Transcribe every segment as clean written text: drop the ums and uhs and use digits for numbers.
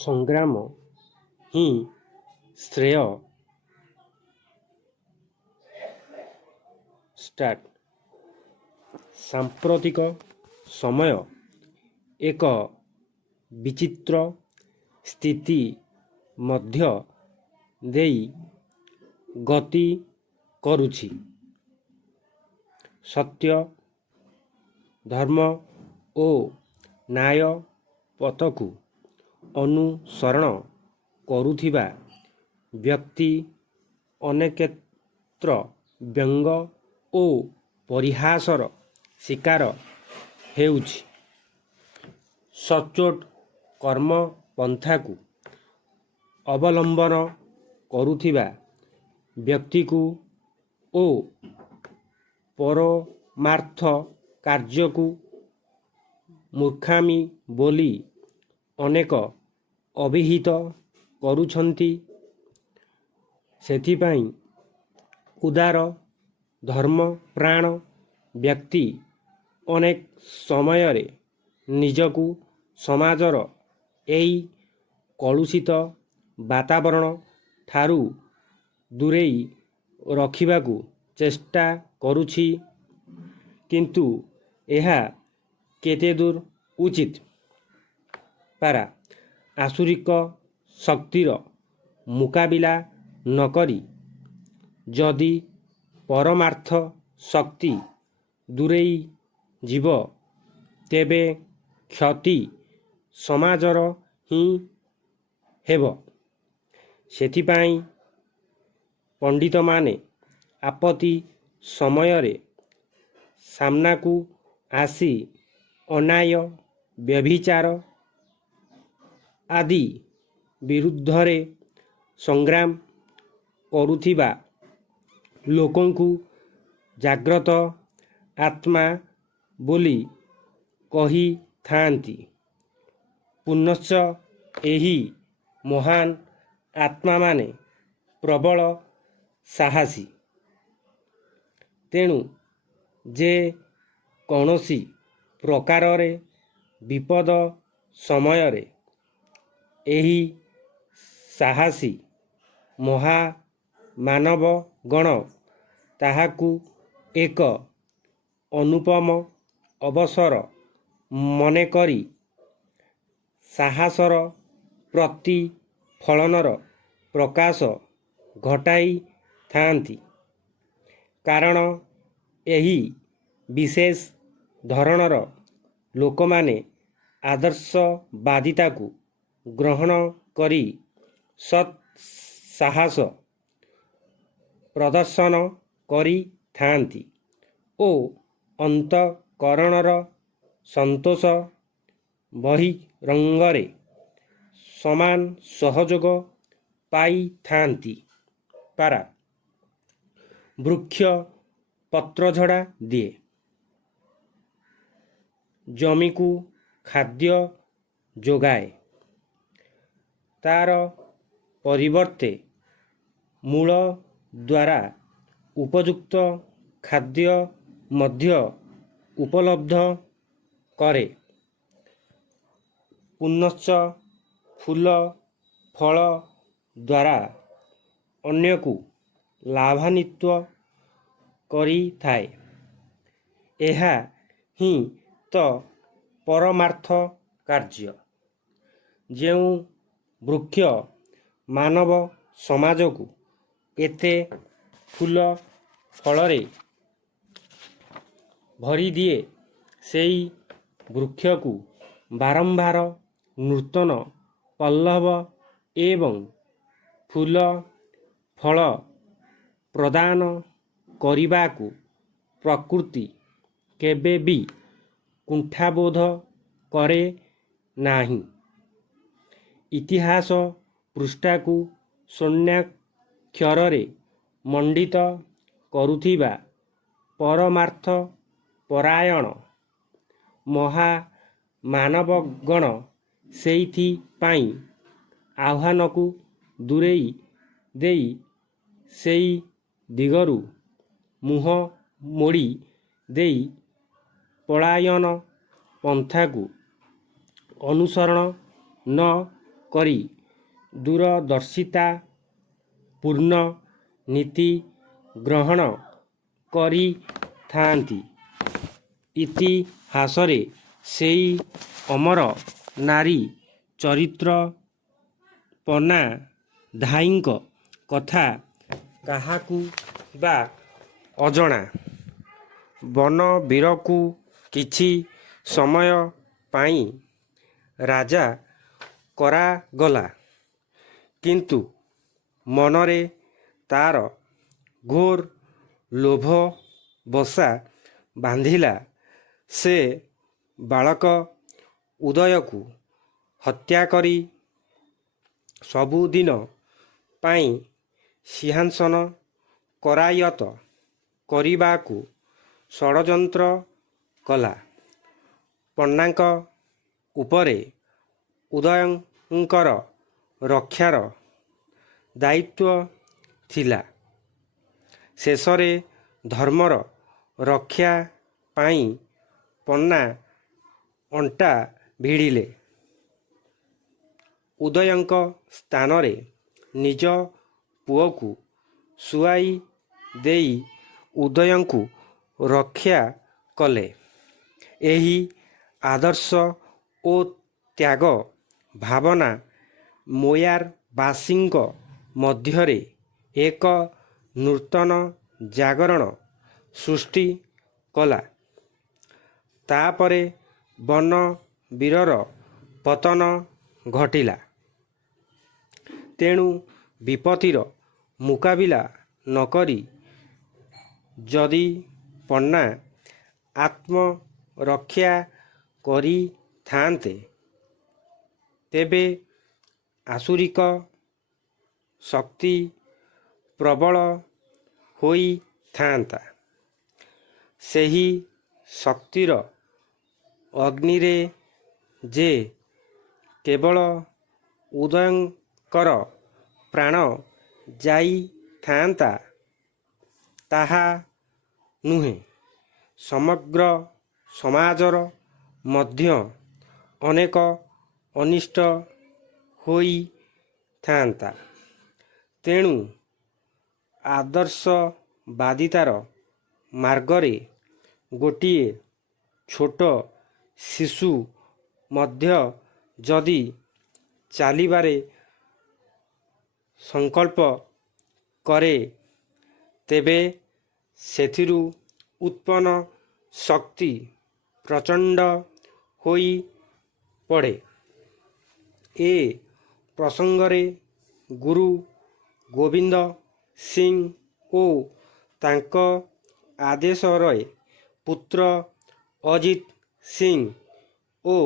ସଂଗ୍ରାମ ହିଁ ଶ୍ରେୟ। ସାମ୍ପ୍ରତିକ ସମୟ ଏକ ବିଚିତ୍ର ସ୍ଥିତି ମଧ୍ୟ ଦେଇ ଗତି କରୁଛି। ସତ୍ୟ, ଧର୍ମ ଓ ନ୍ୟାୟ ପଥକୁ ଅନୁସରଣ କରୁଥିବା ବ୍ୟକ୍ତି ଅନେକତ୍ର ବ୍ୟଙ୍ଗ ଓ ପରିହାସର ଶିକାର ହେଉଛି। ସଚ୍ଚୋଟ କର୍ମପନ୍ଥାକୁ ଅବଲମ୍ବନ କରୁଥିବା ବ୍ୟକ୍ତିକୁ ଓ ପରମାର୍ଥ କାର୍ଯ୍ୟକୁ ମୂର୍ଖାମି ବୋଲି ଅନେକ ଅଭିହିତ କରୁଛନ୍ତି। ସେଥିପାଇଁ ଉଦାର ଧର୍ମପ୍ରାଣ ବ୍ୟକ୍ତି ଅନେକ ସମୟରେ ନିଜକୁ ସମାଜର ଏହି କଳୁଷିତ ବାତାବରଣ ଠାରୁ ଦୂରେଇ ରଖିବାକୁ ଚେଷ୍ଟା କରୁଛି। କିନ୍ତୁ ଏହା କେତେଦୂର ଉଚିତ? ପାରା ଆସୁରିକ ଶକ୍ତିର ମୁକାବିଲା ନକରି ଯଦି ପରମାର୍ଥ ଶକ୍ତି ଦୂରେଇ ଯିବ, ତେବେ କ୍ଷତି ସମାଜର ହିଁ ହେବ। ସେଥିପାଇଁ ପଣ୍ଡିତମାନେ ଆପତ୍ତି ସମୟରେ ସାମ୍ନାକୁ ଆସି ଅନ୍ୟାୟ, ବ୍ୟଭିଚାର ଆଦି ବିରୁଦ୍ଧରେ ସଂଗ୍ରାମ କରୁଥିବା ଲୋକଙ୍କୁ ଜାଗ୍ରତ ଆତ୍ମା ବୋଲି କହିଥାନ୍ତି। ପୁନଶ୍ଚ ଏହି ମହାନ ଆତ୍ମାମାନେ ପ୍ରବଳ ସାହସୀ। ତେଣୁ ଯେ କୌଣସି ପ୍ରକାରରେ ବିପଦ ସମୟରେ ଏହି ସାହସୀ ମହାମାନବଗଣ ତାହାକୁ ଏକ ଅନୁପମ ଅବସର ମନେକରି ସାହସର ପ୍ରତିଫଳନର ପ୍ରକାଶ ଘଟାଇଥାନ୍ତି। କାରଣ ଏହି ବିଶେଷ ଧରଣର ଲୋକମାନେ ଆଦର୍ଶବାଦିତାକୁ ଗ୍ରହଣ କରି ସତ୍ ସାହସ ପ୍ରଦର୍ଶନ କରିଥାନ୍ତି ଓ ଅନ୍ତଃକରଣର ସନ୍ତୋଷ ବହିରଙ୍ଗରେ ସମାନ ସହଯୋଗ ପାଇଥାନ୍ତି। ପାରା ବୃକ୍ଷ ପତ୍ରଝଡ଼ା ଦିଏ, ଜମିକୁ ଖାଦ୍ୟ ଯୋଗାଏ। ତା'ର ପରିବର୍ତ୍ତେ ମୂଳ ଦ୍ୱାରା ଉପଯୁକ୍ତ ଖାଦ୍ୟ ମଧ୍ୟ ଉପଲବ୍ଧ କରେ। ପୁନଶ୍ଚ ଫୁଲ ଫଳ ଦ୍ୱାରା ଅନ୍ୟକୁ ଲାଭାନ୍ୱିତ କରିଥାଏ। ଏହା ହିଁ ତ ପରମାର୍ଥ କାର୍ଯ୍ୟ। ଯେଉଁ ବୃକ୍ଷ ମାନବ ସମାଜକୁ ଏତେ ଫୁଲ ଫଳରେ ଭରିଦିଏ, ସେହି ବୃକ୍ଷକୁ ବାରମ୍ବାର ନୂତନ ପଲ୍ଲବ ଏବଂ ଫୁଲ ଫଳ ପ୍ରଦାନ କରିବାକୁ ପ୍ରକୃତି କେବେ ବି କୁଣ୍ଠାବୋଧ କରେ ନାହିଁ। ଇତିହାସ ପୃଷ୍ଠାକୁ ସ୍ୱର୍ଣ୍ଣାକ୍ଷରରେ ମଣ୍ଡିତ କରୁଥିବା ପରମାର୍ଥ ପରାୟଣ ମହାମାନବଗଣ ସେଇଥିପାଇଁ ଆହ୍ୱାନକୁ ଦୂରେଇ ଦେଇ ସେହି ଦିଗରୁ ମୁହଁ ମୋଡ଼ି ଦେଇ ପଳାୟନ ପନ୍ଥାକୁ ଅନୁସରଣ ନ କରି ଦୂରଦର୍ଶିତା ପୂର୍ଣ୍ଣ ନୀତି ଗ୍ରହଣ କରିଥାନ୍ତି। ଇତିହାସରେ ସେଇ ଅମର ନାରୀ ଚରିତ୍ର ପନା ଧାଈଙ୍କ କଥା କାହାକୁ ବା ଅଜଣା। ବନବୀରକୁ କିଛି ସମୟ ପାଇଁ ରାଜା କରାଗଲା, କିନ୍ତୁ ମନରେ ତାର ଘୋର ଲୋଭ ବସା ବାନ୍ଧିଲା। ସେ ବାଳକ ଉଦୟକୁ ହତ୍ୟା କରି ସବୁଦିନ ପାଇଁ ସିଂହାସନ କରାୟତ୍ତ କରିବାକୁ ଷଡ଼ଯନ୍ତ୍ର କଲା। ପନ୍ନାଙ୍କ ଉପରେ ଉଦୟଙ୍କର ରକ୍ଷାର ଦାୟିତ୍ୱ ଥିଲା। ଶେଷରେ ଧର୍ମର ରକ୍ଷା ପାଇଁ ପନ୍ନା ଅଣ୍ଟା ଭିଡ଼ିଲେ। ଉଦୟଙ୍କ ସ୍ଥାନରେ ନିଜ ପୁଅକୁ ଶୁଆଇ ଦେଇ ଉଦୟଙ୍କୁ ରକ୍ଷା କଲେ। ଏହି ଆଦର୍ଶ ଓ ତ୍ୟାଗ ଭାବନା ମୋୟାରବାସୀଙ୍କ ମଧ୍ୟରେ ଏକ ନୂତନ ଜାଗରଣ ସୃଷ୍ଟି କଲା। ତାପରେ ବନବୀରର ପତନ ଘଟିଲା। ତେଣୁ ବିପତ୍ତିର ମୁକାବିଲା ନକରି ଯଦି ପନ୍ନା ଆତ୍ମରକ୍ଷା କରିଥାନ୍ତେ, ତେବେ ଆସୁରିକ ଶକ୍ତି ପ୍ରବଳ ହୋଇଥାନ୍ତା। ସେହି ଶକ୍ତିର ଅଗ୍ନିରେ ଯେ କେବଳ ଉଦୟଙ୍କର ପ୍ରାଣ ଯାଇଥାନ୍ତା, ତାହା ନୁହେଁ, ସମଗ୍ର ସମାଜର ମଧ୍ୟ ଅନେକ ଅନିଷ୍ଟ ହୋଇଥାନ୍ତା। ତେଣୁ ଆଦର୍ଶବାଦିତାର ମାର୍ଗରେ ଗୋଟିଏ ଛୋଟ ଶିଶୁ ମଧ୍ୟ ଯଦି ଚାଲିବାରେ ସଂକଳ୍ପ କରେ, ତେବେ ସେଥିରୁ ଉତ୍ପନ୍ନ ଶକ୍ତି ପ୍ରଚଣ୍ଡ ହୋଇ ପଡ଼େ। ଏ ପ୍ରସଙ୍ଗରେ ଗୁରୁ ଗୋବିନ୍ଦ ସିଂ ଓ ତାଙ୍କ ଆଦେଶରେ ପୁତ୍ର ଅଜିତ ସିଂ ଓ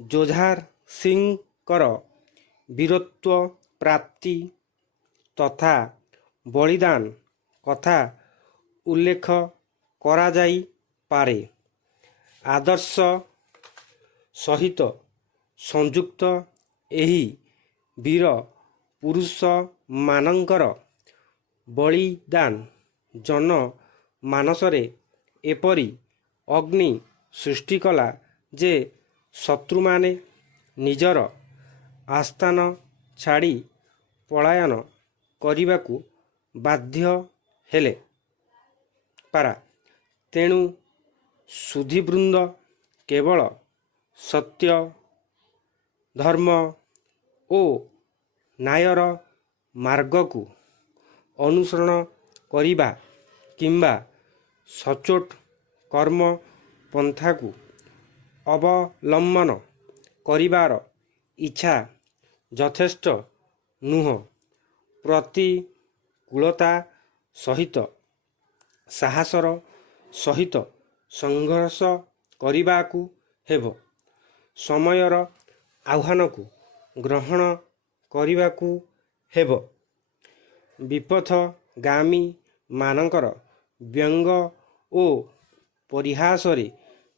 ଜୁଝାର ସିଂଙ୍କର ବୀରତ୍ୱ ପ୍ରାପ୍ତି ତଥା ବଳିଦାନ କଥା ଉଲ୍ଲେଖ କରାଯାଇପାରେ। ଆଦର୍ଶ ସହିତ ସଂଯୁକ୍ତ ଏହି ବୀର ପୁରୁଷମାନଙ୍କର ବଳିଦାନ ଜନମାନସରେ ଏପରି ଅଗ୍ନି ସୃଷ୍ଟି କଲା ଯେ ଶତ୍ରୁମାନେ ନିଜର ଆସ୍ଥାନ ଛାଡ଼ି ପଳାୟନ କରିବାକୁ ବାଧ୍ୟ ହେଲେ ପାରା। ତେଣୁ ସୁଧୀବୃନ୍ଦ କେବଳ ସତ୍ୟ, ଧର୍ମ ଓ ନ୍ୟାୟର ମାର୍ଗକୁ ଅନୁସରଣ କରିବା କିମ୍ବା ସଚ୍ଚୋଟ କର୍ମ ପନ୍ଥାକୁ ଅବଲମ୍ବନ କରିବାର ଇଚ୍ଛା ଯଥେଷ୍ଟ ନୁହଁ। ପ୍ରତିକୂଳତା ସହିତ ସାହସର ସହିତ ସଂଘର୍ଷ କରିବାକୁ ହେବ। ସମୟର ଆହ୍ୱାନକୁ ଗ୍ରହଣ କରିବାକୁ ହେବ। ବିପଥଗାମୀମାନଙ୍କର ବ୍ୟଙ୍ଗ ଓ ପରିହାସରେ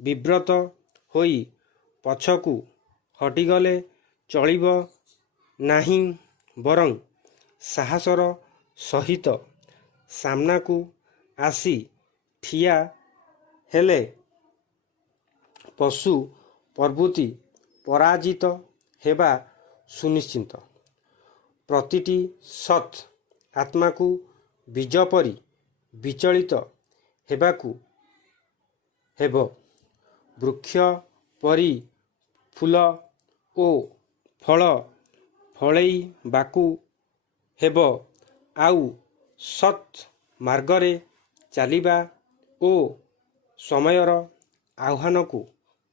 ବିବ୍ରତ ହୋଇ ପଛକୁ ହଟିଗଲେ ଚଳିବ ନାହିଁ, ବରଂ ସାହସର ସହିତ ସାମ୍ନାକୁ ଆସି ଠିଆ ହେଲେ ପଶୁ ପ୍ରଭୃତି ପରାଜିତ ହେବା ସୁନିଶ୍ଚିତ। ପ୍ରତିଟି ସତ୍ ଆତ୍ମାକୁ ବୀଜ ପରି ବିଚଳିତ ହେବାକୁ ହେବ। ବୃକ୍ଷ ପରି ଫୁଲ ଓ ଫଳ ଫଳେଇବାକୁ ହେବ। ଆଉ ସତ୍ ମାର୍ଗରେ ଚାଲିବା ଓ ସମୟର ଆହ୍ୱାନକୁ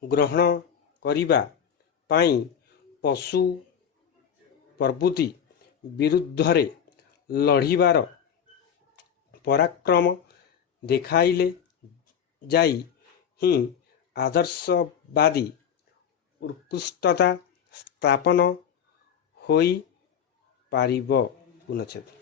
ଗ୍ରହଣ କରିବା ପାଇଁ ପଶୁ ପ୍ରବୃତ୍ତି ବିରୁଦ୍ଧରେ ଲଢ଼ିବାର ପରାକ୍ରମ ଦେଖାଇଲେ ଯାଇ ହିଁ ଆଦର୍ଶବାଦୀ ଉତ୍କୃଷ୍ଟତା ସ୍ଥାପନ ହୋଇପାରିବ। ପୂର୍ଣ୍ଣଚ୍ଛେଦ।